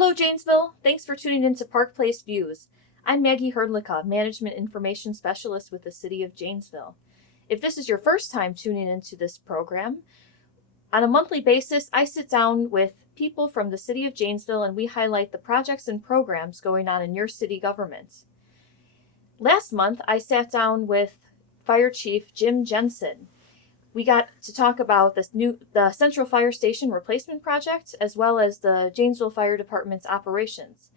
Hello, Janesville. Thanks for tuning in to Park Place Views. I'm Maggie Hrdlicka, Management Information Specialist with the City of Janesville. If this is your first time tuning into this program, on a monthly basis, I sit down with people from the City of Janesville and we highlight the projects and programs going on in your city government. Last month, I sat down with Fire Chief Jim Jensen. We got to talk about the Central Fire Station Replacement Project, as well as the Janesville Fire Department's operations.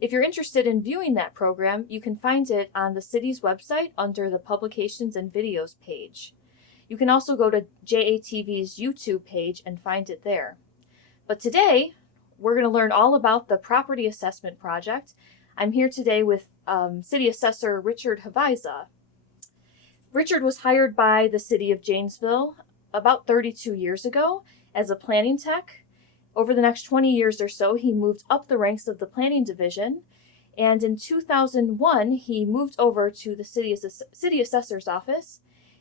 If you're interested in viewing that program, you can find it on the city's website under the Publications and Videos page. You can also go to JATV's YouTube page and find it there. But today, we're going to learn all about the Property Assessment Project. I'm here today with City Assessor Richard Haviza. Richard was hired by the City of Janesville about 32 years ago as a planning tech. Over the next 20 years or so, he moved up the ranks of the planning division, and in 2001, he moved over to the city assessor's office,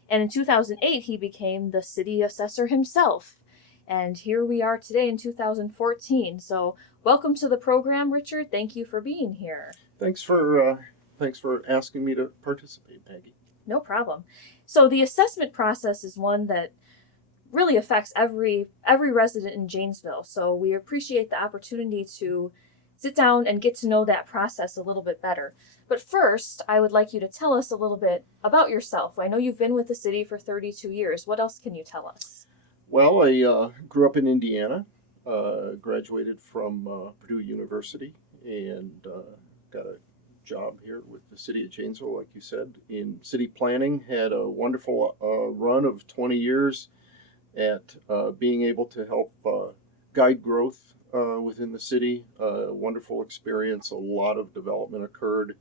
and in 2008, he became the city assessor himself. And here we are today in 2014. So welcome to the program, Richard. Thank you for being here. Thanks for asking me to participate, Maggie. No problem. So the assessment process is one that really affects every resident in Janesville. So we appreciate the opportunity to sit down and get to know that process a little bit better. But first, I would like you to tell us a little bit about yourself. I know you've been with the city for 32 years. What else can you tell us? Well, I grew up in Indiana, graduated from Purdue University, and got a job here with the City of Janesville, like you said, in city planning. Had a wonderful run of 20 years at being able to help guide growth within the city. Wonderful experience. A lot of development occurred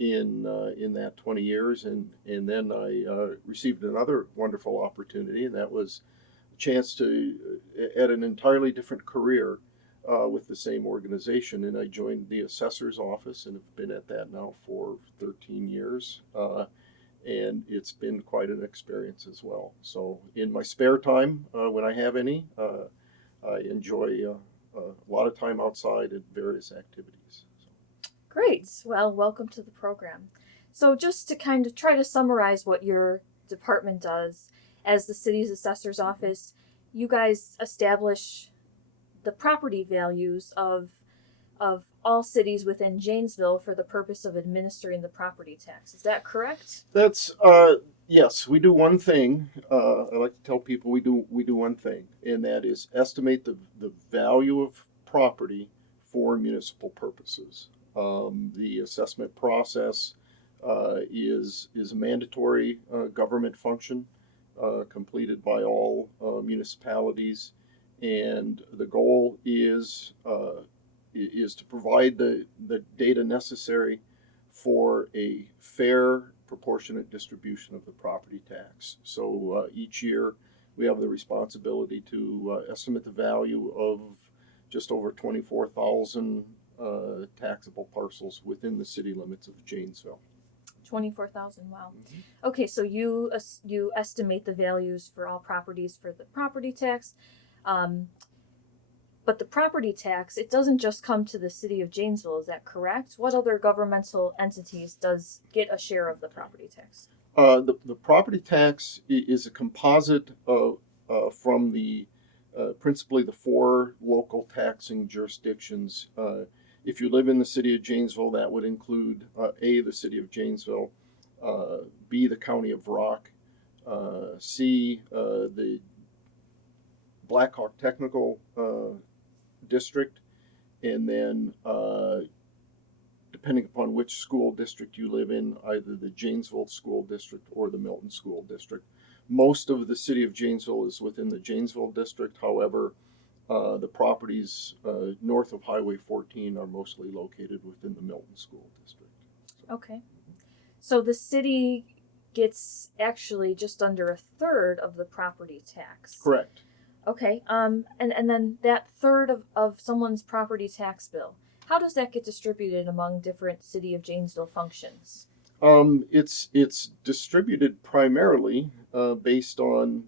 in that 20 years, and then I received another wonderful opportunity, and that was a chance to at an entirely different career with the same organization, and I joined the assessor's office and have been at that now for 13 years, and it's been quite an experience as well. So in my spare time, when I have any, I enjoy a lot of time outside at various activities. So. Great. Well, welcome to the program. So just to kind of try to summarize what your department does, as the city's assessor's office, you guys establish the property values of all cities within Janesville for the purpose of administering the property tax. Is that correct? That's yes. We do one thing. I like to tell people we do one thing, and that is estimate the value of property for municipal purposes. The assessment process is a mandatory government function completed by all municipalities. And the goal is to provide the data necessary for a fair, proportionate distribution of the property tax. So each year we have the responsibility to estimate the value of just over 24,000 taxable parcels within the city limits of Janesville. 24,000. Wow. Mm-hmm. Okay, so you estimate the values for all properties for the property tax. But the property tax, it doesn't just come to the city of Janesville, is that correct? What other governmental entities does get a share of the property tax? The property tax is a composite from the principally the 4 local taxing jurisdictions. If you live in the city of Janesville, that would include A, the city of Janesville, B, the county of Rock, C, the Blackhawk Technical District, and then depending upon which school district you live in, either the Janesville School District or the Milton School District. Most of the city of Janesville is within the Janesville District. However, the properties north of Highway 14 are mostly located within the Milton School District. So. Okay. So the city gets actually just under a third of the property tax. Correct. Okay, and then that third of someone's property tax bill, how does that get distributed among different City of Janesville functions? It's distributed primarily based on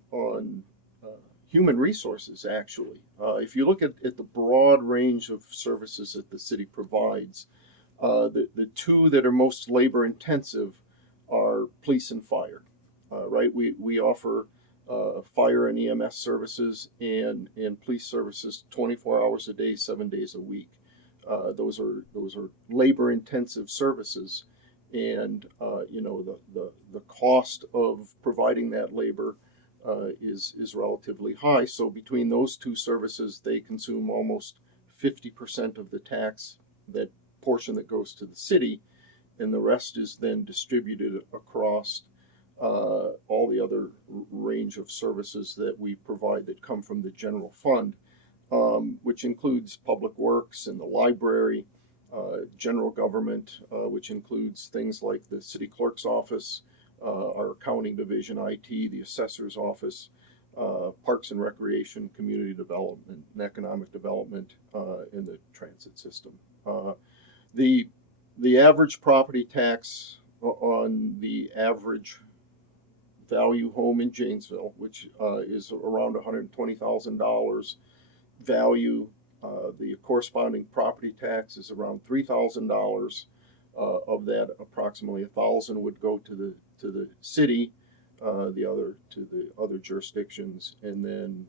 human resources, actually. If you look at the broad range of services that the city provides, the two that are most labor intensive are police and fire, right? We offer fire and EMS services and police services 24 hours a day, 7 days a week. Those are labor intensive services, and the cost of providing that labor is relatively high. So between those two services, they consume almost 50% of the tax, that portion that goes to the city, and the rest is then distributed across all the other range of services that we provide that come from the general fund, which includes public works and the library, general government, which includes things like the city clerk's office, our accounting division, IT, the assessor's office, parks and recreation, community development, and economic development, in the transit system. The average property tax on the average value home in Janesville, which is around $120,000 value, the corresponding property tax is around $3,000. Of that, approximately $1,000 would go to the city, the other to the other jurisdictions, and then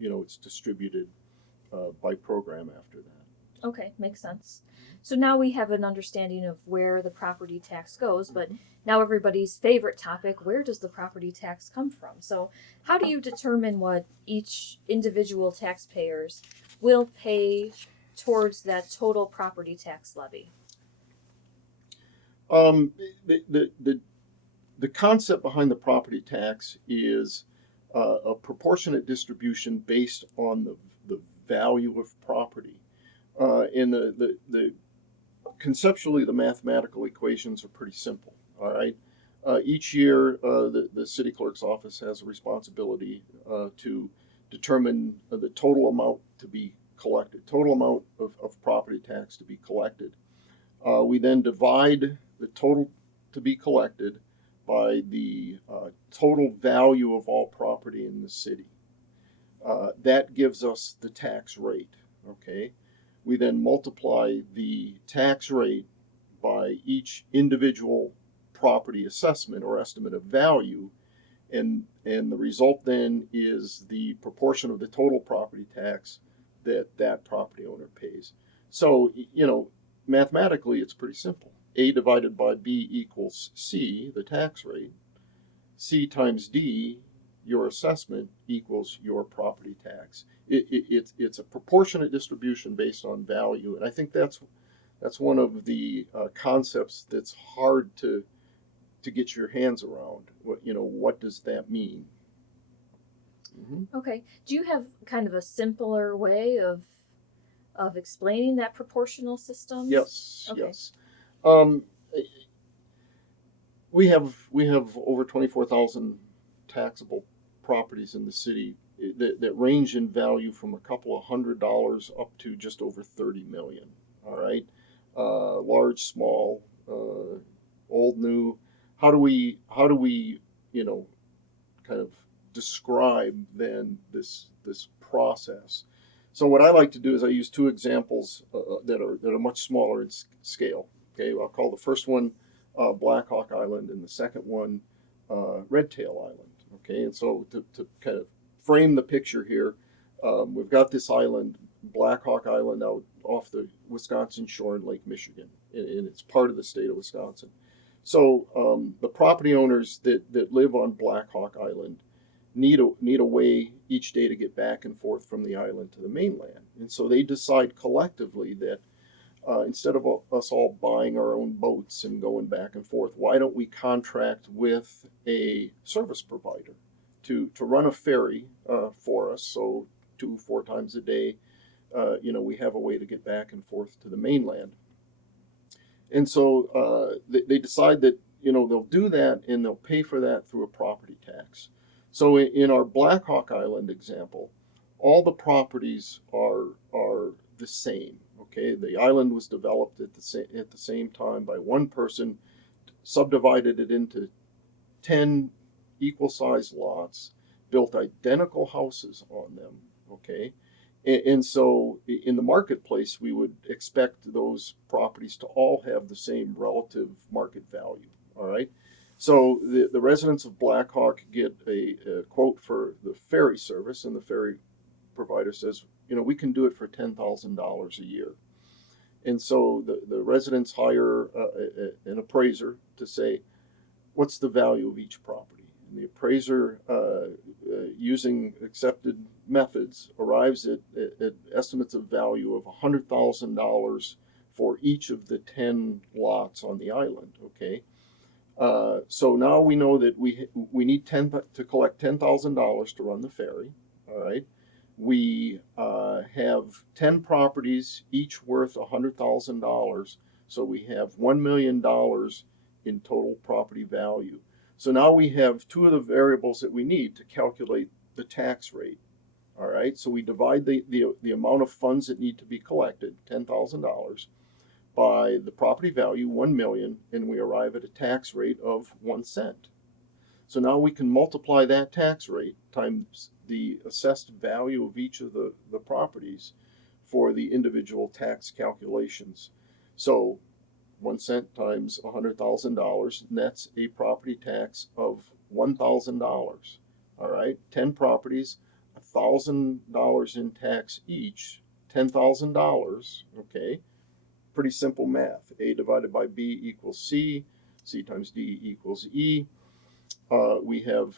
it's distributed by program after that. Okay, makes sense. So now we have an understanding of where the property tax goes, but now everybody's favorite topic, where does the property tax come from? So how do you determine what each individual taxpayers will pay towards that total property tax levy? The concept behind the property tax is a proportionate distribution based on the value of property. And the conceptually, the mathematical equations are pretty simple. All right. Each year, the city clerk's office has a responsibility to determine the total amount to be collected, total amount of property tax to be collected. We then divide the total to be collected by the total value of all property in the city. That gives us the tax rate. Okay. We then multiply the tax rate by each individual property assessment or estimate of value, and the result then is the proportion of the total property tax that property owner pays. So, mathematically, it's pretty simple. A divided by B equals C, the tax rate. C times D, your assessment, equals your property tax. It's a proportionate distribution based on value, and I think that's one of the concepts that's hard to get your hands around. What does that mean? Mm-hmm. Okay. Do you have kind of a simpler way of explaining that proportional system? Yes. Okay. Yes. We have over 24,000 taxable properties in the city that range in value from a couple of $100 up to just over 30 million. All right, large, small, old, new. How do we kind of describe then this process? So what I like to do is I use two examples that are much smaller in scale. Okay, I'll call the first one Blackhawk Island and the second one Redtail Island. Okay, and so to kind of frame the picture here, we've got this island, Blackhawk Island, out off the Wisconsin shore in Lake Michigan, and it's part of the state of Wisconsin. So the property owners that live on Blackhawk Island need a way each day to get back and forth from the island to the mainland, and so they decide collectively that instead of us all buying our own boats and going back and forth, why don't we contract with a service provider to run a ferry for us? So 2-4 times a day, we have a way to get back and forth to the mainland. And so they decide that they'll do that, and they'll pay for that through a property tax. So in our Blackhawk Island example, all the properties are the same. Okay, the island was developed at the same time by one person, subdivided it into 10 equal-sized lots, built identical houses on them, okay? And so in the marketplace, we would expect those properties to all have the same relative market value, all right? So the residents of Blackhawk get a quote for the ferry service, and the ferry provider says, you know, we can do it for $10,000 a year. And so the residents hire an appraiser to say, what's the value of each property? And the appraiser, using accepted methods, arrives at estimates of value of $100,000 for each of the 10 lots on the island, okay? So now we know that we need to collect $10,000 to run the ferry, all right? We have 10 properties, each worth $100,000, so we have $1 million in total property value. So now we have two of the variables that we need to calculate the tax rate, all right? So we divide the amount of funds that need to be collected, $10,000, by the property value, 1 million, and we arrive at a tax rate of 1 cent. So now we can multiply that tax rate times the assessed value of each of the properties for the individual tax calculations. So 1 cent times $100,000 nets a property tax of $1,000. All right, 10 properties, $1,000 in tax each, $10,000. Okay, pretty simple math. A divided by B equals C. C times D equals E. We have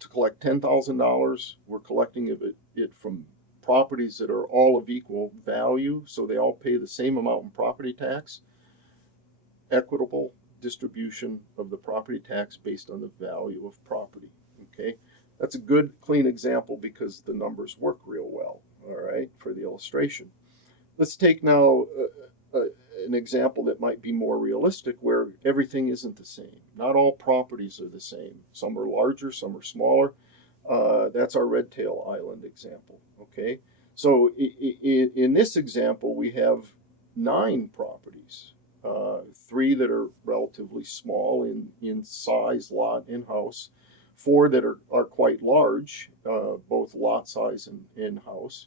to collect $10,000. We're collecting it from properties that are all of equal value, so they all pay the same amount in property tax. Equitable distribution of the property tax based on the value of property. Okay, that's a good, clean example because the numbers work real well. All right, for the illustration. Let's take now an example that might be more realistic, where everything isn't the same. Not all properties are the same. Some are larger, some are smaller. That's our Redtail Island example. Okay, so in this example, we have 9 properties. 3 that are relatively small in size, lot, and house. 4 that are quite large, both lot size and house.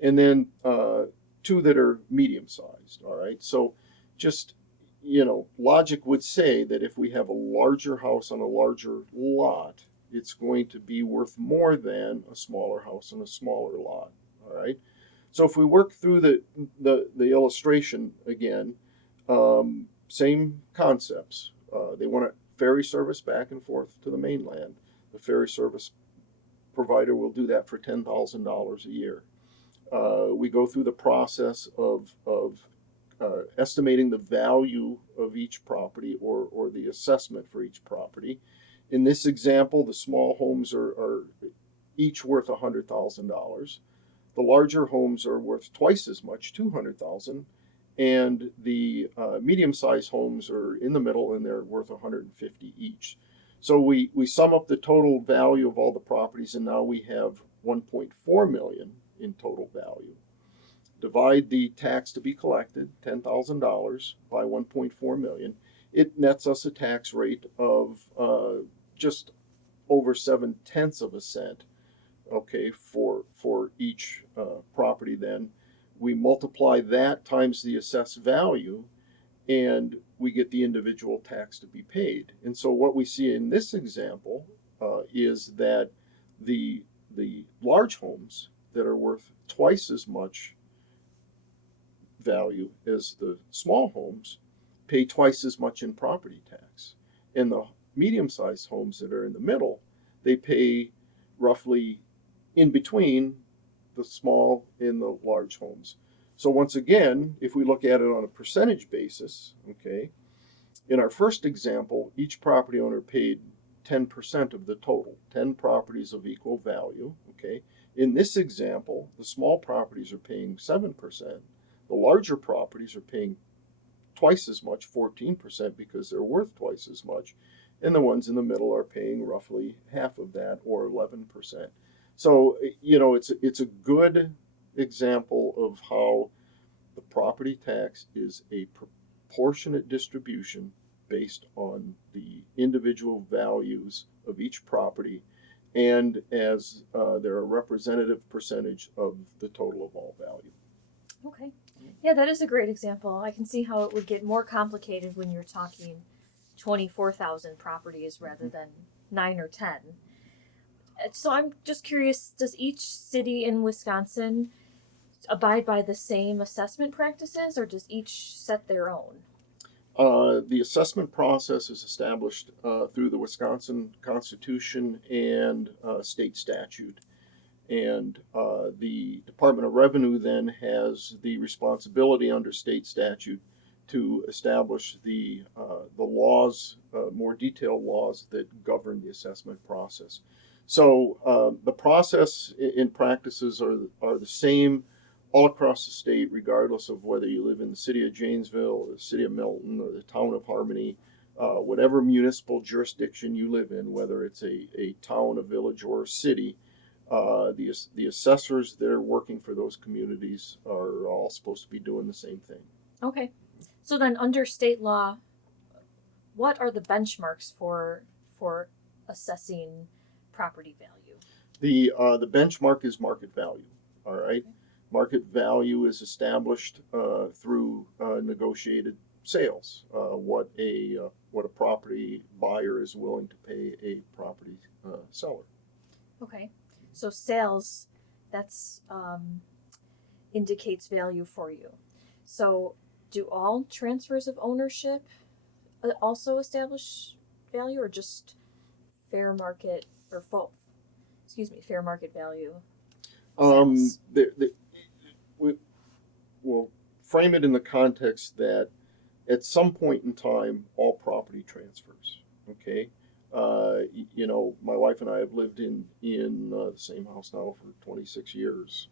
And then 2 that are medium sized, all right? So just, you know, logic would say that if we have a larger house on a larger lot, it's going to be worth more than a smaller house on a smaller lot, all right? So if we work through the illustration again, same concepts. They want a ferry service back and forth to the mainland. The ferry service provider will do that for $10,000 a year. We go through the process of estimating the value of each property or the assessment for each property. In this example, the small homes are each worth $100,000. The larger homes are worth twice as much, $200,000, and the medium-sized homes are in the middle and they're worth $150,000 each. So we sum up the total value of all the properties, and now we have $1.4 million in total value. Divide the tax to be collected, $10,000, by 1.4 million. It nets us a tax rate of just over 0.7 cents, okay, for each property. Then we multiply that times the assessed value, and we get the individual tax to be paid. And so what we see in this example is that the large homes that are worth twice as much value as the small homes pay twice as much in property tax. And the medium-sized homes that are in the middle, they pay roughly in between the small and the large homes. So once again, if we look at it on a percentage basis, okay, in our first example, each property owner paid 10% of the total, 10 properties of equal value, okay. In this example, the small properties are paying 7%. The larger properties are paying twice as much, 14%, because they're worth twice as much. And the ones in the middle are paying roughly half of that, or 11%. So, you know, it's a good example of how the property tax is a proportionate distribution based on the individual values of each property, and as they're a representative percentage of the total of all value. Okay. Yeah, that is a great example. I can see how it would get more complicated when you're talking 24,000 properties rather than 9 or 10. So I'm just curious, does each city in Wisconsin abide by the same assessment practices, or does each set their own? The assessment process is established through the Wisconsin Constitution and state statute. And the Department of Revenue then has the responsibility under state statute to establish the laws, more detailed laws that govern the assessment process. So the process in practices are the same all across the state, regardless of whether you live in the city of Janesville, or the city of Milton, or the town of Harmony, whatever municipal jurisdiction you live in, whether it's a town, a village, or a city. The assessors that are working for those communities are all supposed to be doing the same thing. Okay. So then under state law, what are the benchmarks for assessing property value? The benchmark is market value. All right. Okay. Market value is established through negotiated sales. What a property buyer is willing to pay a property seller. Okay. So sales, that's indicates value for you. So do all transfers of ownership also establish value, or just fair market or fair market value? We'll frame it in the context that at some point in time, all property transfers. Okay. My wife and I have lived in the same house now for 26 years.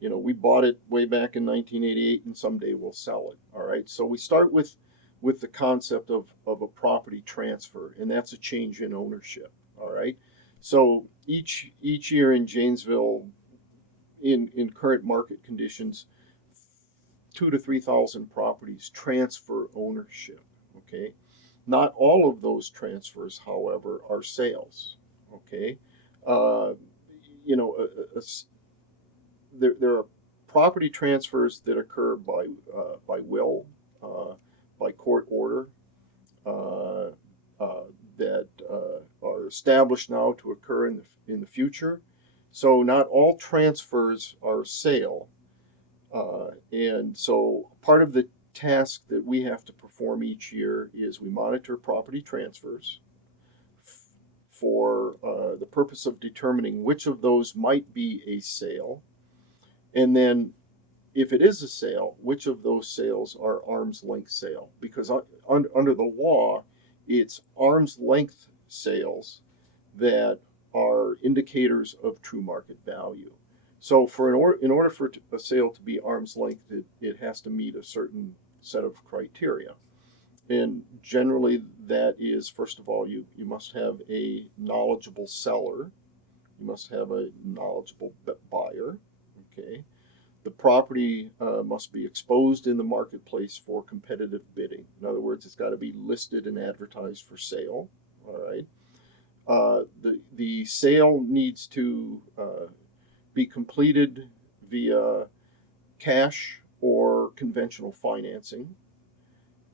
We bought it way back in 1988, and someday we'll sell it. All right. So we start with the concept of a property transfer, and that's a change in ownership. All right. So each year in Janesville, in current market conditions, 2,000 to 3,000 properties transfer ownership. Okay. Not all of those transfers, however, are sales. Okay, there are property transfers that occur by will, by court order, that are established now to occur in the future. So not all transfers are sale, and so part of the task that we have to perform each year is we monitor property transfers for the purpose of determining which of those might be a sale, and then if it is a sale, which of those sales are arm's length sale, because under the law it's arm's length sales that are indicators of true market value. So in order for a sale to be arm's length, it has to meet a certain set of criteria. And generally that is, first of all, you must have a knowledgeable seller. You must have a knowledgeable buyer. Okay. The property must be exposed in the marketplace for competitive bidding. In other words, it's got to be listed and advertised for sale. All right. The sale needs to be completed via cash or conventional financing,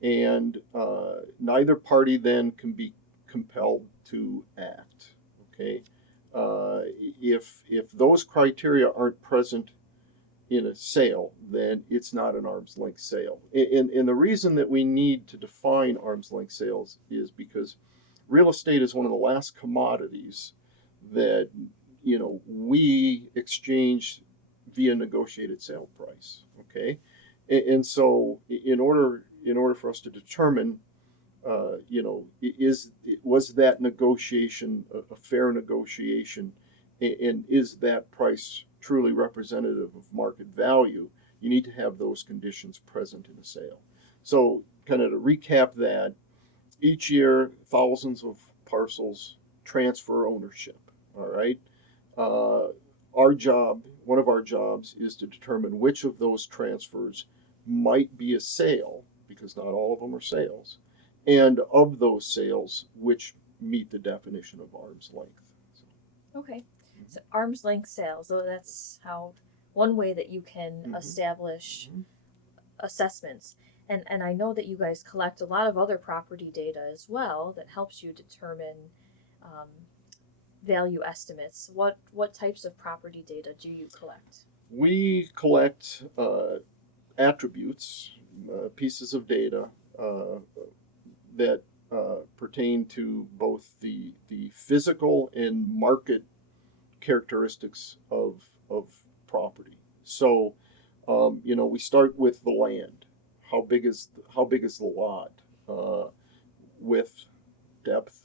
and neither party then can be compelled to act. Okay, if those criteria aren't present in a sale, then it's not an arm's length sale. And the reason that we need to define arm's length sales is because real estate is one of the last commodities that we exchange via negotiated sale price. Okay, and so in order for us to determine, was that negotiation a fair negotiation, and is that price truly representative of market value, you need to have those conditions present in a sale. So, kind of to recap that, each year thousands of parcels transfer ownership. All right. One of our jobs is to determine which of those transfers might be a sale, because not all of them are sales, and of those sales, which meet the definition of arm's length. So, Okay. So arm's length sales, so that's how one way that you can establish assessments. And I know that you guys collect a lot of other property data as well that helps you determine value estimates. What types of property data do you collect? we collect attributes, pieces of data that pertain to both the physical and market characteristics of property. So, we start with the land. How big is the lot? Width, depth.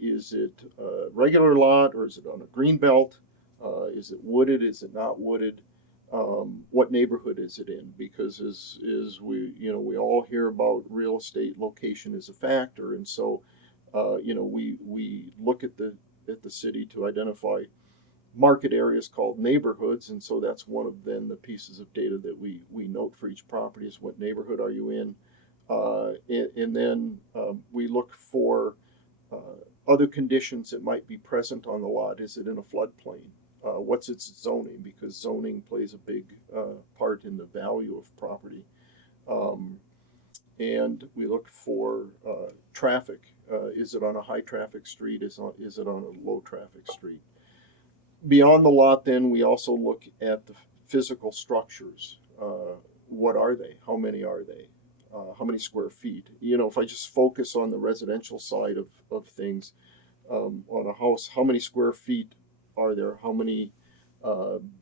Is it a regular lot or is it on a green belt? Is it wooded? Is it not wooded? What neighborhood is it in? Because as we all hear about real estate, location is a factor, and so we look at the city to identify market areas called neighborhoods, and so that's one of then the pieces of data that we note for each property is what neighborhood are you in, and then we look for other conditions that might be present on the lot. Is it in a floodplain? What's its zoning? Because zoning plays a big part in the value of property. And we look for traffic. Is it on a high traffic street? Is it on a low traffic street? Beyond the lot, then, we also look at the physical structures. What are they? How many are they? How many square feet? If I just focus on the residential side of things, on a house, how many square feet are there? How many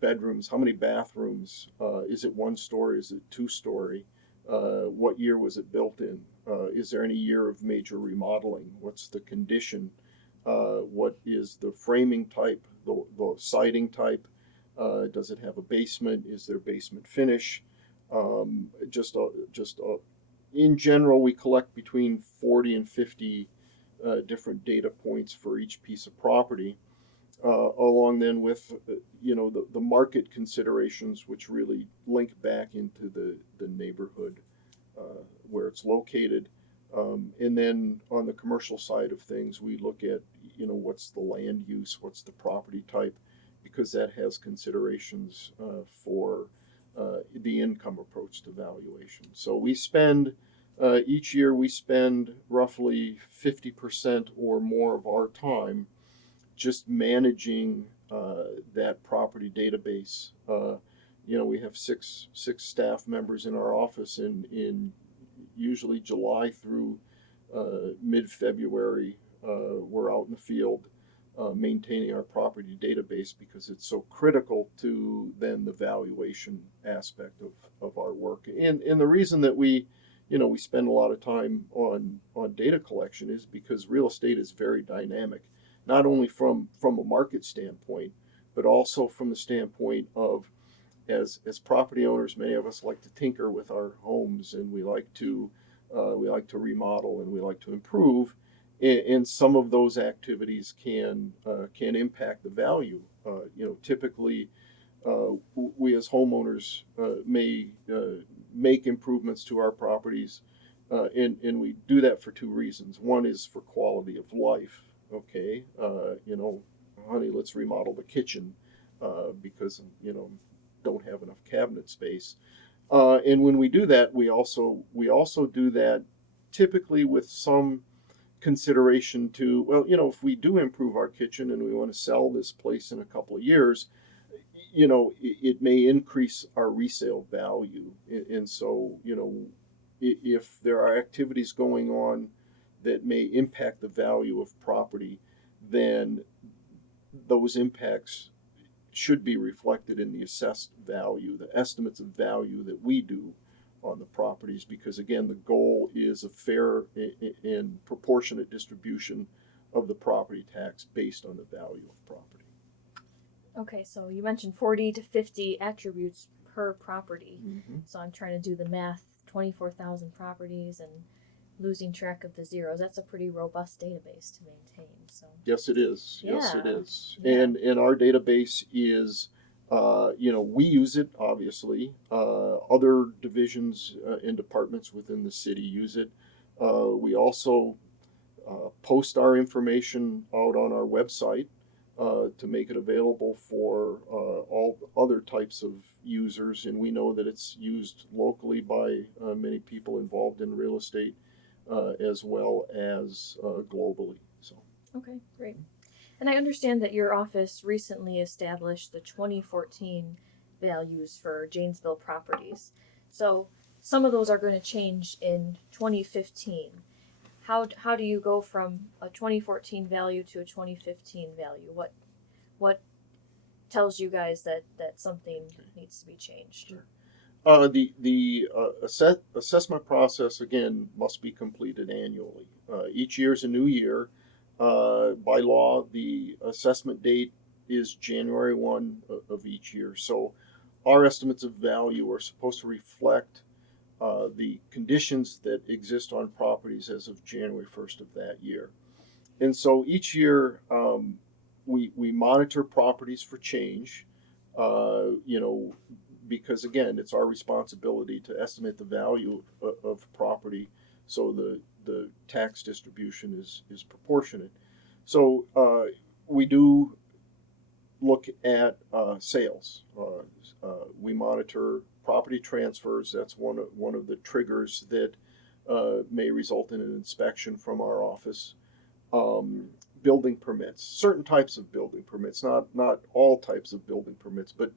bedrooms? How many bathrooms? Is it one story? Is it two story? What year was it built in? Is there any year of major remodeling? What's the condition? What is the framing type, the siding type? Does it have a basement? Is there basement finish? In general, we collect between 40 and 50 different data points for each piece of property, along then with the market considerations, which really link back into the neighborhood where it's located. And then on the commercial side of things, we look at what's the land use, what's the property type, because that has considerations for the income approach to valuation. So we spend each year we spend roughly 50% or more of our time just managing that property database. We have six staff members in our office, in usually July through mid-February. We're out in the field maintaining our property database because it's so critical to then the valuation aspect of our work. And the reason that we spend a lot of time on data collection is because real estate is very dynamic, not only from a market standpoint, but also from the standpoint of as property owners, many of us like to tinker with our homes, and we like to remodel, and we like to improve. And some of those activities can impact the value. Typically, we as homeowners may make improvements to our properties, and we do that for two reasons. One is for quality of life. Okay, honey, let's remodel the kitchen because don't have enough cabinet space. And when we do that, we also do that typically with some consideration to, if we do improve our kitchen and we want to sell this place in a couple of years, it may increase our resale value. And so, if there are activities going on that may impact the value of property, then those impacts should be reflected in the assessed value, the estimates of value that we do on the properties, because again, the goal is a fair and proportionate distribution of the property tax based on the value of property. Okay, so you mentioned 40 to 50 attributes per property. Mm-hmm. So I'm trying to do the math, 24,000 properties and losing track of the zeros. That's a pretty robust database to maintain. So yes, it is. Yeah. Yes, it is. Yeah. And our database is, we use it, obviously. Other divisions and departments within the city use it. We also post our information out on our website to make it available for all other types of users. And we know that it's used locally by many people involved in real estate as well as globally. So. Okay, great. And I understand that your office recently established the 2014 values for Janesville properties. So some of those are going to change in 2015. How do you go from a 2014 value to a 2015 value? What tells you guys that something needs to be changed? Sure. The assessment process, again, must be completed annually. Each year is a new year. By law, the assessment date is January 1 of each year. So our estimates of value are supposed to reflect the conditions that exist on properties as of January 1st of that year. And so each year we monitor properties for change, because again, it's our responsibility to estimate the value of property so the tax distribution is proportionate. So we do look at sales. We monitor property transfers. That's one of the triggers that may result in an inspection from our office. Building permits, certain types of building permits, not all types of building permits, but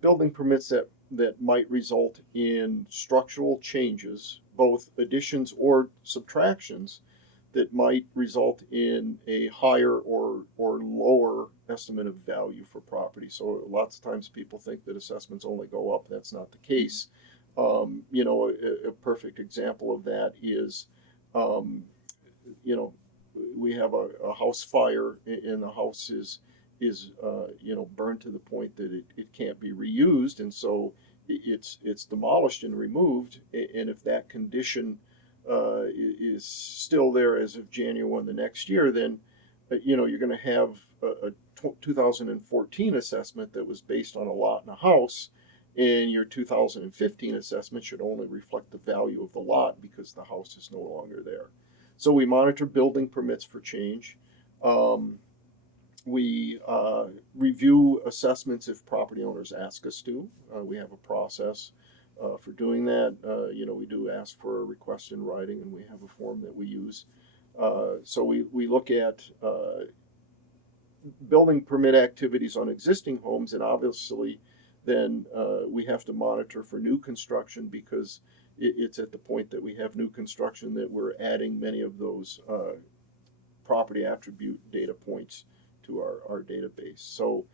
building permits that might result in structural changes, both additions or subtractions, that might result in a higher or lower estimate of value for property. So lots of times people think that assessments only go up. That's not the case. A perfect example of that is, we have a house fire and the house is burned to the point that it can't be reused, and so it's demolished and removed. And if that condition is still there as of January 1 the next year, then you're going to have a 2014 assessment that was based on a lot and a house, and your 2015 assessment should only reflect the value of the lot because the house is no longer there. So we monitor building permits for change. We review assessments if property owners ask us to. We have a process for doing that. We do ask for a request in writing, and we have a form that we use. So we look at building permit activities on existing homes, and obviously then we have to monitor for new construction, because it's at the point that we have new construction that we're adding many of those property attribute data points to our database. So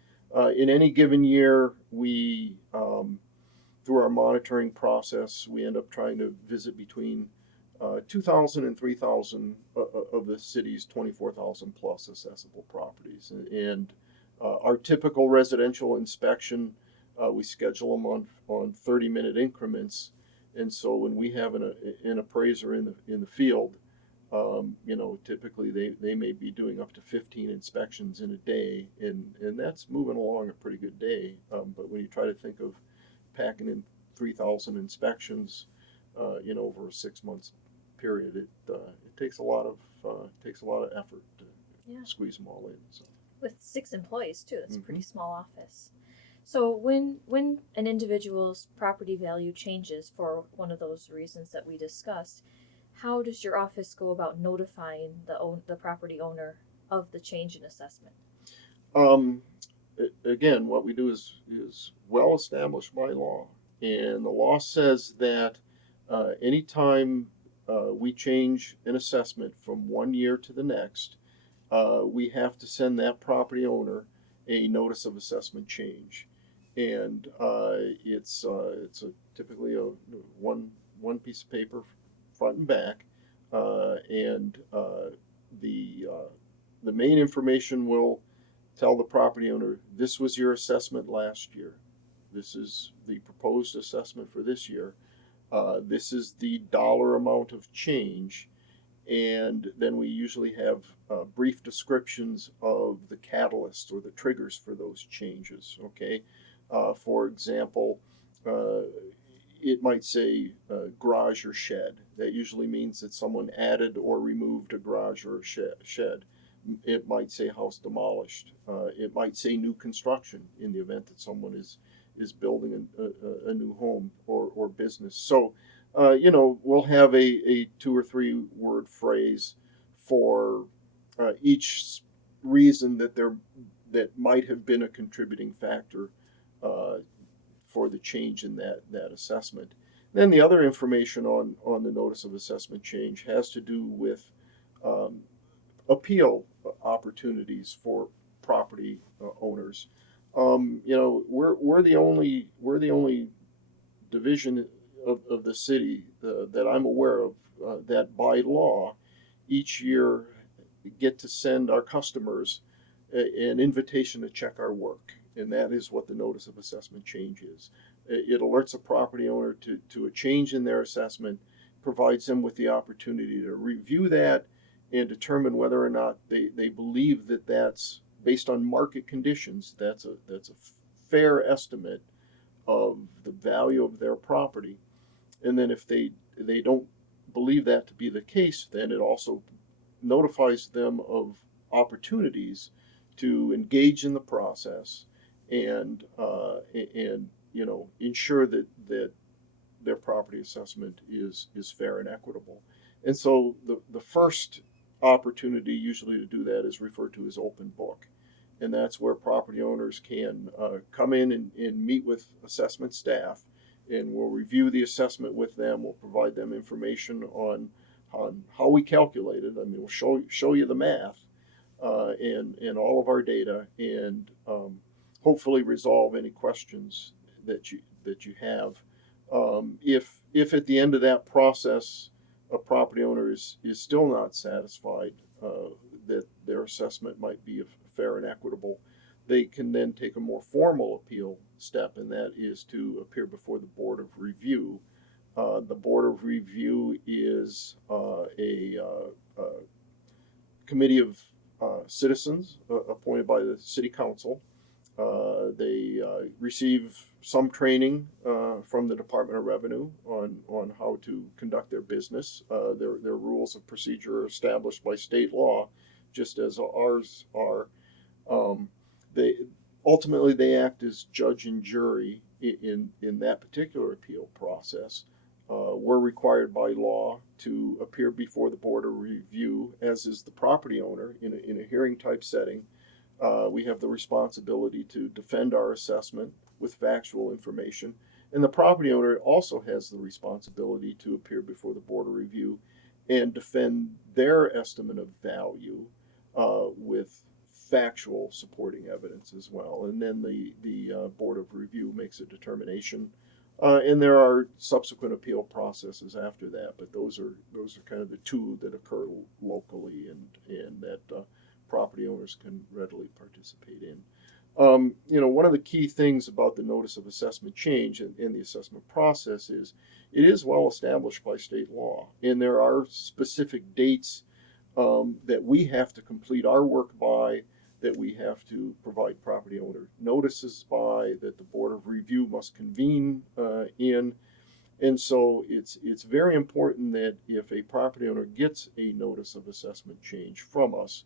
in any given year, we, through our monitoring process, we end up trying to visit between 2,000 and 3,000 of the city's 24,000 plus accessible properties. And our typical residential inspection, we schedule them on 30-minute increments. And so when we have an appraiser in the field, typically they may be doing up to 15 inspections in a day, and that's moving along a pretty good day. But when you try to think of packing in 3,000 inspections, over a 6 month period, it takes a lot of effort to squeeze them all in. So. With 6 employees too, that's a pretty small office. So when an individual's property value changes for one of those reasons that we discussed, how does your office go about notifying the property owner of the change in assessment? Again, what we do is well established by law, and the law says that anytime we change an assessment from one year to the next, we have to send that property owner a notice of assessment change. And it's typically a one piece of paper, front and back, and the main information will tell the property owner, this was your assessment last year, this is the proposed assessment for this year, this is the dollar amount of change, and then we usually have brief descriptions of the catalysts or the triggers for those changes. Okay. For example, it might say garage or shed, That usually means that someone added or removed a garage or a shed. It might say house demolished. It might say new construction in the event that someone is building a new home or business. So, we'll have a 2 or 3 word phrase for each reason that might have been a contributing factor for the change in that assessment. Then the other information on the notice of assessment change has to do with appeal opportunities for property owners. We're the only division of the city that I'm aware of that by law each year get to send our customers an invitation to check our work, and that is what the notice of assessment change is. It alerts a property owner to a change in their assessment, provides them with the opportunity to review that and determine whether or not they believe that that's based on market conditions. That's a fair estimate of the value of their property. And then if they don't believe that to be the case, then it also notifies them of opportunities to engage in the process and ensure that their property assessment is fair and equitable. And so the first opportunity usually to do that is referred to as open book. And that's where property owners can come in and meet with assessment staff, and we'll review the assessment with them. We'll provide them information on how we calculate it. I mean, we'll show you the math and all of our data, and hopefully resolve any questions that you have. If at the end of that process a property owner is still not satisfied that their assessment might be fair and equitable, they can then take a more formal appeal step, and that is to appear before the Board of Review. The Board of Review is a committee of citizens appointed by the City Council. They receive some training from the Department of Revenue on how to conduct their business. Their rules of procedure are established by state law, just as ours are. They act as judge and jury in that particular appeal process. We're required by law to appear before the Board of Review, as is the property owner, in a hearing type setting. We have the responsibility to defend our assessment with factual information, and the property owner also has the responsibility to appear before the Board of Review and defend their estimate of value with factual supporting evidence as well. And then the Board of Review makes a determination, and there are subsequent appeal processes after that. But those are kind of the two that occur locally and that property owners can readily participate in. One of the key things about the notice of assessment change and the assessment process is it is well established by state law, and there are specific dates that we have to complete our work by, that we have to provide property owner notices by, that the Board of Review must convene in. And so it's very important that if a property owner gets a notice of assessment change from us,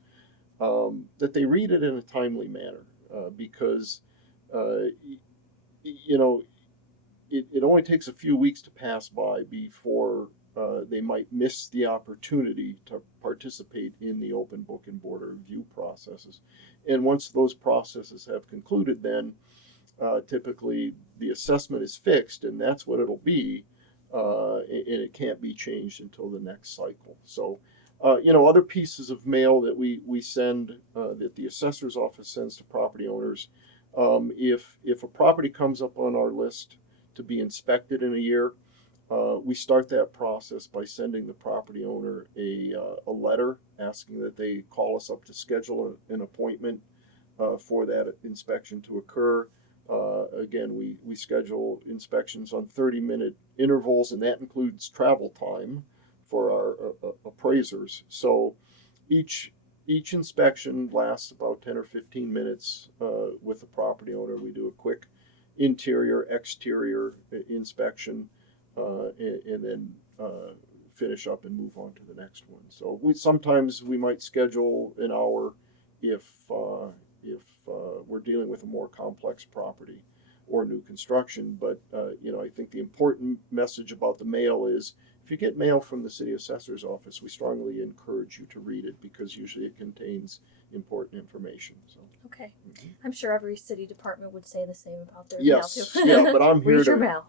that they read it in a timely manner, because it only takes a few weeks to pass by before they might miss the opportunity to participate in the open book and Board of Review processes. And once those processes have concluded, then typically the assessment is fixed, and that's what it'll be, and it can't be changed until the next cycle. So other pieces of mail that we send, that the assessor's office sends to property owners, if a property comes up on our list to be inspected in a year, we start that process by sending the property owner a letter asking that they call us up to schedule an appointment for that inspection to occur. Again, we schedule inspections on 30-minute intervals, and that includes travel time for our appraisers. So each inspection lasts about 10 or 15 minutes with the property owner. We do a quick interior, exterior inspection, and then finish up and move on to the next one. So sometimes we might schedule an hour if we're dealing with a more complex property or new construction. But I think the important message about the mail is, if you get mail from the city assessor's office, we strongly encourage you to read it, because usually it contains important information. So. Okay. I'm sure every city department would say the same about their Yes, mail too. yeah, but I'm here Read to your mail.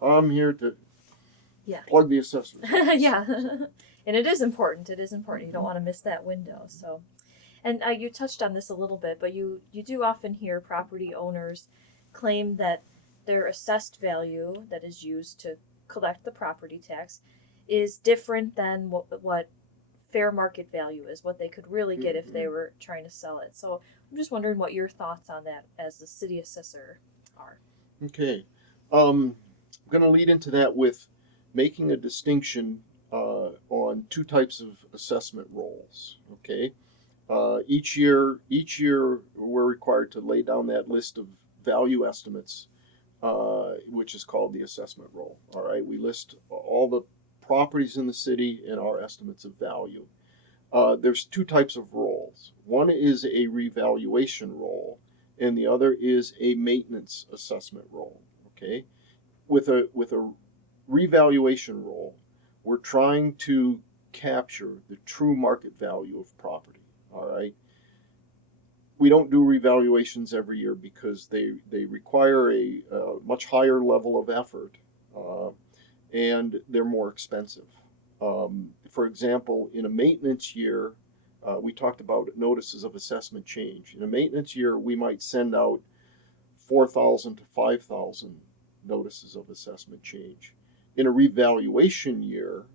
Yeah. plug the assessor. Yeah. And it is important. It is important. You don't want to miss that window. So, and you touched on this a little bit, but you do often hear property owners claim that their assessed value that is used to collect the property tax is different than what fair market value is, what they could really get if they were trying to sell it. So I'm just wondering what your thoughts on that as the city assessor are. Okay. I'm going to lead into that with making a distinction on two types of assessment roles. Okay. Each year we're required to lay down that list of value estimates, which is called the assessment roll. All right. We list all the properties in the city and our estimates of value. There's two types of roles. One is a revaluation role, and the other is a maintenance assessment role. Okay, with a revaluation role, we're trying to capture the true market value of property. All right. We don't do revaluations every year because they require a much higher level of effort, and they're more expensive. For example, in a maintenance year, we talked about notices of assessment change. In a maintenance year, we might send out 4,000 to 5,000 notices of assessment change. In a revaluation year,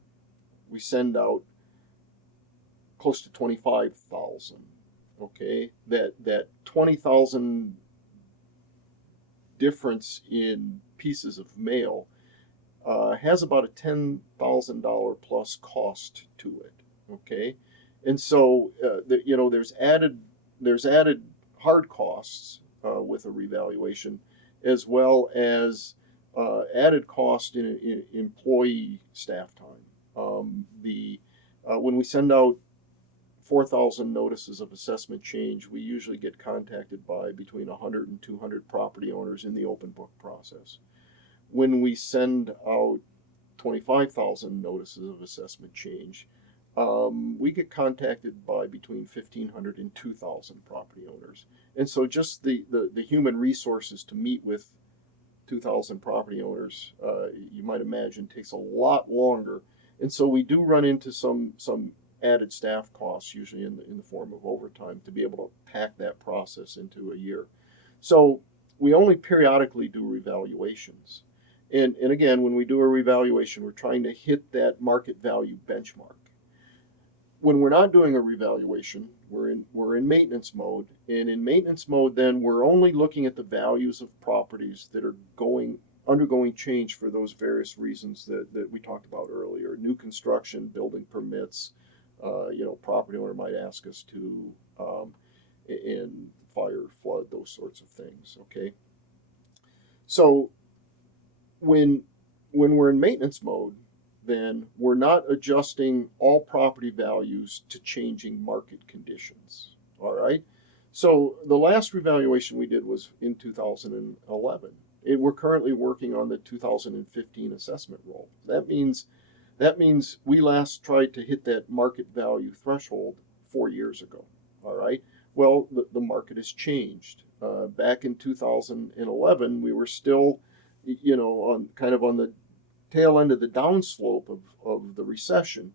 we send out close to 25,000. Okay, that 20,000 difference in pieces of mail has about a $10,000 plus cost to it. Okay, and so there's added hard costs with a revaluation, as well as added cost in employee staff time. When we send out 4,000 notices of assessment change, we usually get contacted by between 100 and 200 property owners in the open book process. When we send out 25,000 notices of assessment change, we get contacted by between 1,500 and 2,000 property owners. And so just the human resources to meet with 2,000 property owners, you might imagine, takes a lot longer. And so we do run into some added staff costs, usually in the form of overtime, to be able to pack that process into a year. So we only periodically do revaluations. And again, when we do a revaluation, we're trying to hit that market value benchmark. When we're not doing a revaluation, we're in maintenance mode. And in maintenance mode, then we're only looking at the values of properties that are undergoing change for those various reasons that we talked about earlier: new construction, building permits. Property owner might ask us to, in fire, flood, those sorts of things. Okay. So when we're in maintenance mode, then we're not adjusting all property values to changing market conditions. All right. So the last revaluation we did was in 2011. We're currently working on the 2015 assessment roll. That means we last tried to hit that market value threshold 4 years ago. All right. Well, the market has changed. Back in 2011, we were still, on the tail end of the downslope of the recession,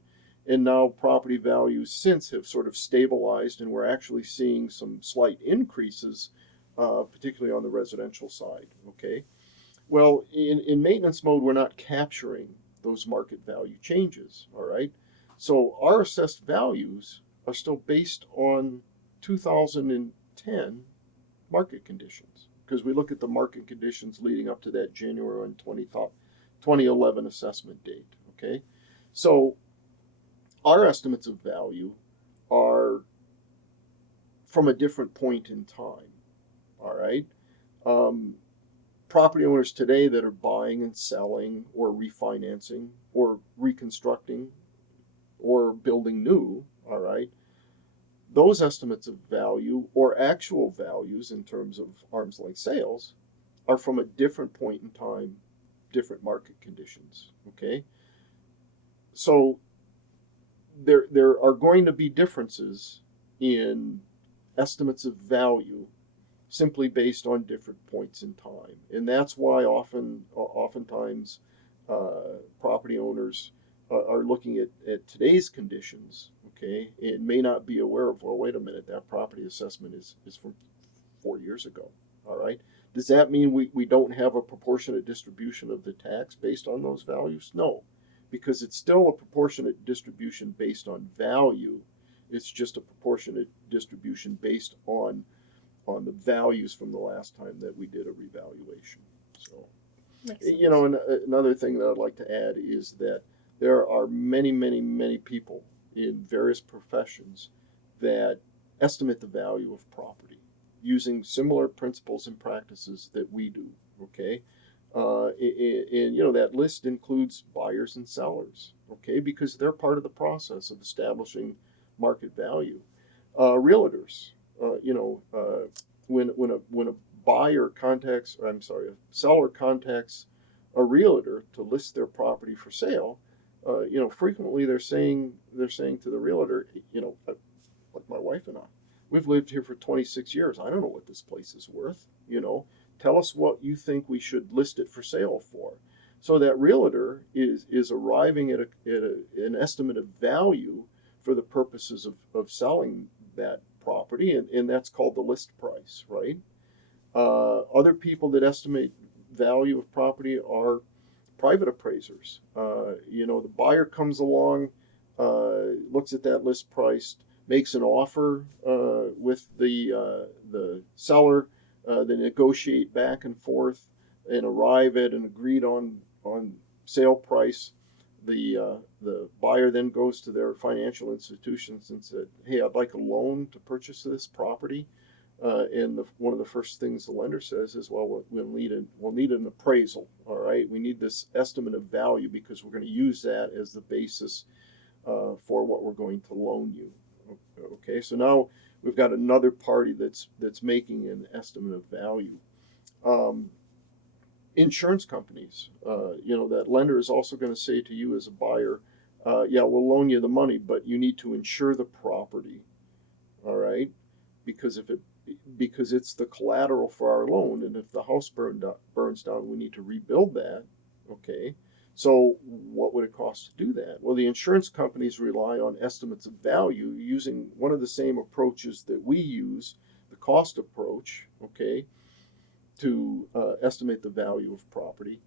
and now property values since have sort of stabilized, and we're actually seeing some slight increases, particularly on the residential side. Okay. Well, in maintenance mode, we're not capturing those market value changes. All right. So our assessed values are still based on 2010 market conditions, because we look at the market conditions leading up to that January 2011 assessment date. Okay. So our estimates of value are from a different point in time. All right. Property owners today that are buying and selling or refinancing or reconstructing or building new, all right, those estimates of value or actual values in terms of arm's length sales are from a different point in time, different market conditions, okay? So there are going to be differences in estimates of value simply based on different points in time. And that's why oftentimes property owners are looking at today's conditions, okay, and may not be aware of, well, wait a minute, that property assessment is from 4 years ago, all right? Does that mean we don't have a proportionate distribution of the tax based on those values? No, because it's still a proportionate distribution based on value. It's just a proportionate distribution based on the values from the last time that we did a revaluation. So, you know, another thing that I'd like to add is that there are many, many, many people in various professions that estimate the value of property using similar principles and practices that we do, okay? And you know, that list includes buyers and sellers, okay, because they're part of the process of establishing market value. Realtors, you know, when a buyer contacts, or I'm sorry, a seller contacts a realtor to list their property for sale, you know, frequently they're saying to the realtor, you know, like my wife and I, we've lived here for 26 years. I don't know what this place is worth. You know, tell us what you think we should list it for sale for. So that realtor is arriving at an estimate of value for the purposes of selling that property, and that's called the list price, right? Other people that estimate value of property are private appraisers. You know, the buyer comes along, looks at that list price, makes an offer with the seller, they negotiate back and forth and arrive at an agreed on sale price. The buyer then goes to their financial institutions and said, "Hey, I'd like a loan to purchase this property." And one of the first things the lender says is, "Well, we'll need an appraisal. All right, we need this estimate of value because we're going to use that as the basis for what we're going to loan you." Okay, so now we've got another party that's making an estimate of value. Insurance companies, you know, that lender is also going to say to you as a buyer, "Yeah, we'll loan you the money, but you need to insure the property." All right, because it's the collateral for our loan, and if the house burns down, we need to rebuild that. Okay, so what would it cost to do that? Well, the insurance companies rely on estimates of value using one of the same approaches that we use, the cost approach, okay, to estimate the value of property.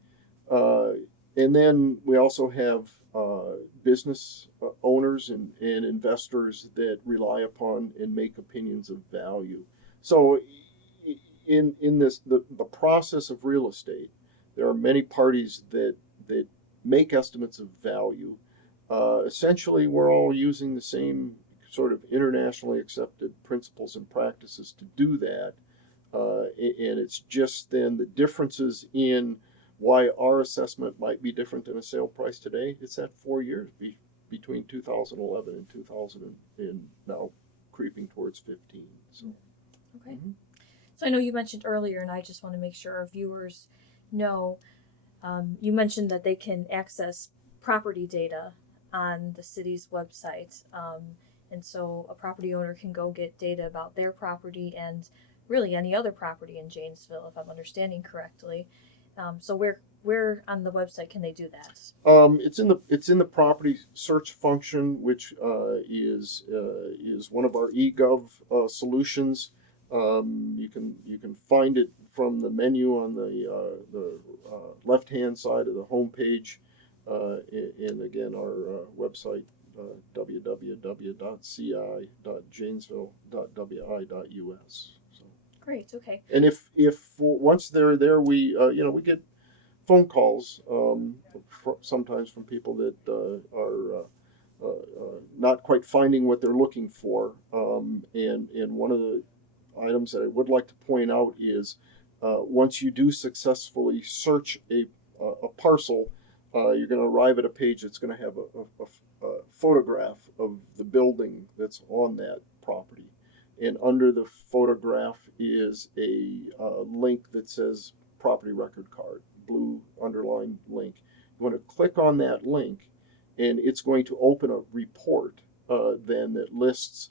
And then we also have business owners and investors that rely upon and make opinions of value. So in this the process of real estate, there are many parties that make estimates of value. Essentially, we're all using the same sort of internationally accepted principles and practices to do that. And it's just then the differences in why our assessment might be different than a sale price today. It's that 4 years between 2011 and 2000 and now creeping towards 15. So. Okay. Mm-hmm. So I know you mentioned earlier, and I just want to make sure our viewers know, you mentioned that they can access property data on the city's website. And so a property owner can go get data about their property and really any other property in Janesville, if I'm understanding correctly. So where on the website can they do that? It's in the property search function, which is one of our eGov solutions. You can find it from the menu on the left hand side of the home page, and again our website www.ci.janesville.wi.us. Great. Okay. And if once they're there, we get phone calls sometimes from people that are not quite finding what they're looking for. And one of the items that I would like to point out is once you do successfully search a parcel, you're going to arrive at a page that's going to have a photograph of the building that's on that property. And under the photograph is a link that says property record card, blue underlined link. You want to click on that link, and it's going to open a report then that lists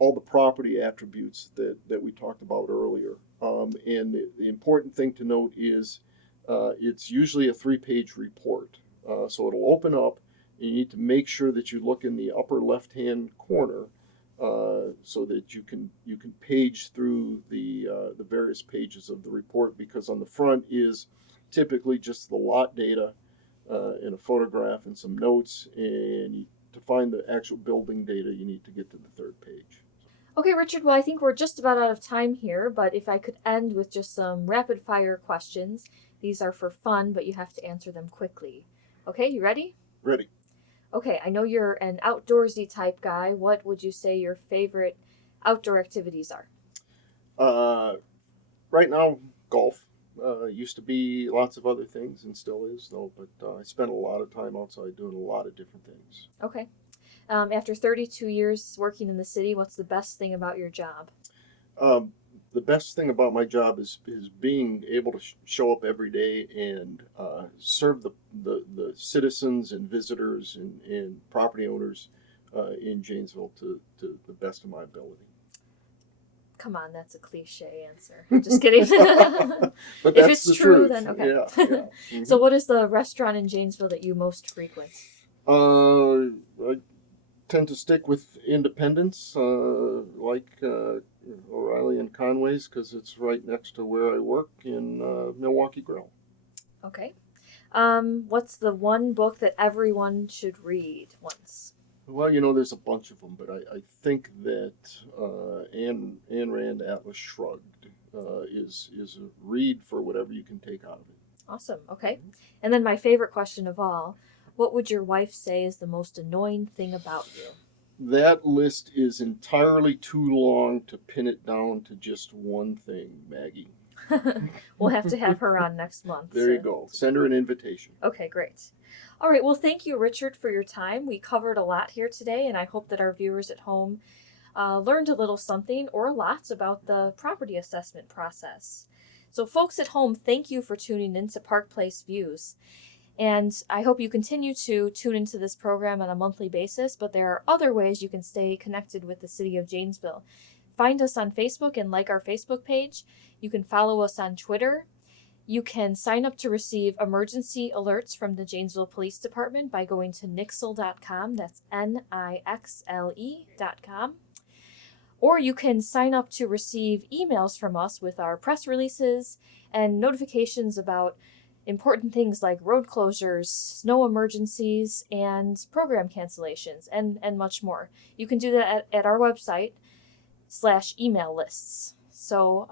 all the property attributes that we talked about earlier. And the important thing to note is it's usually a 3-page report. So it'll open up, and you need to make sure that you look in the upper left-hand corner so that you can page through the various pages of the report, because on the front is typically just the lot data and a photograph and some notes, and to find the actual building data you need to get to the 3rd page. Okay, Richard, well, I think we're just about out of time here, but if I could end with just some rapid fire questions. These are for fun, but you have to answer them quickly. Okay, you ready? Ready. Okay, I know you're an outdoorsy type guy. What would you say your favorite outdoor activities are? Right now, golf. Used to be lots of other things, and still is, though, but I spend a lot of time outside doing a lot of different things. Okay. After 32 years working in the city, what's the best thing about your job? The best thing about my job is being able to show up every day and serve the citizens and visitors and property owners in Janesville to the best of my ability. Come on, that's a cliche answer. Just kidding. But if that's it's the true, truth. then okay. Yeah. Mm-hmm. So what is the restaurant in Janesville that you most frequent? I tend to stick with Independence, like O'Reilly and Conway's, because it's right next to where I work in Milwaukee Grill. Okay. What's the one book that everyone should read once? Well, there's a bunch of them, but I think that Ayn Rand Atlas Shrugged is a read for whatever you can take out of it. Awesome. Okay. And then my favorite question of all, what would your wife say is the most annoying thing about you? That list is entirely too long to pin it down to just one thing, Maggie. We'll have to have her on next month. There you go. Send her an invitation. Okay, great. All right, well, thank you, Richard, for your time. We covered a lot here today, and I hope that our viewers at home learned a little something or a lot about the property assessment process. So folks at home, thank you for tuning in to Park Place Views. And I hope you continue to tune into this program on a monthly basis, but there are other ways you can stay connected with the City of Janesville. Find us on Facebook and like our Facebook page. You can follow us on Twitter. You can sign up to receive emergency alerts from the Janesville Police Department by going to nixle.com. That's NIXLE.com. Or you can sign up to receive emails from us with our press releases and notifications about important things like road closures, snow emergencies, and program cancellations, and much more. You can do that at our website /email lists. So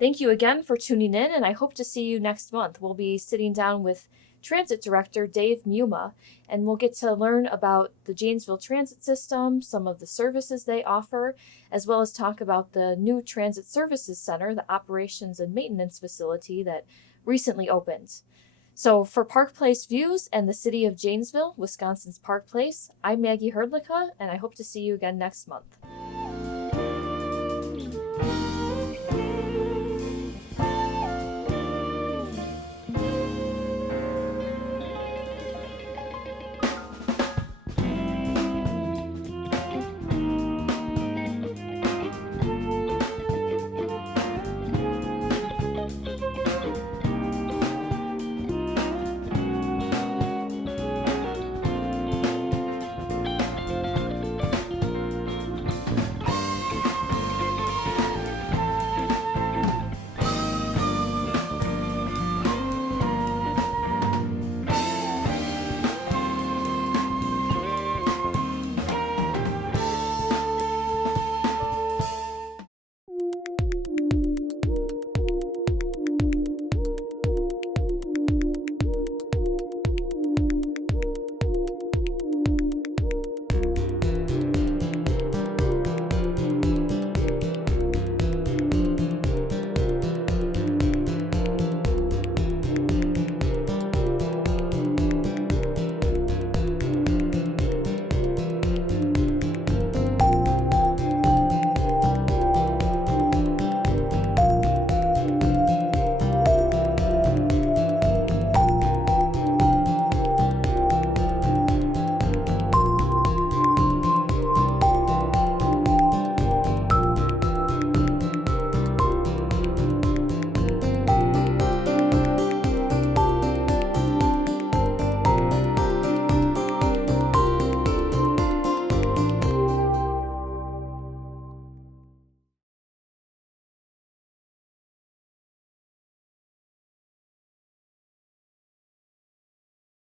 thank you again for tuning in, and I hope to see you next month. We'll be sitting down with Transit Director Dave Muma, and we'll get to learn about the Janesville Transit System, some of the services they offer, as well as talk about the new Transit Services Center, the operations and maintenance facility that recently opened. So for Park Place Views and the City of Janesville, Wisconsin's Park Place, I'm Maggie Hrdlicka, and I hope to see you again next month.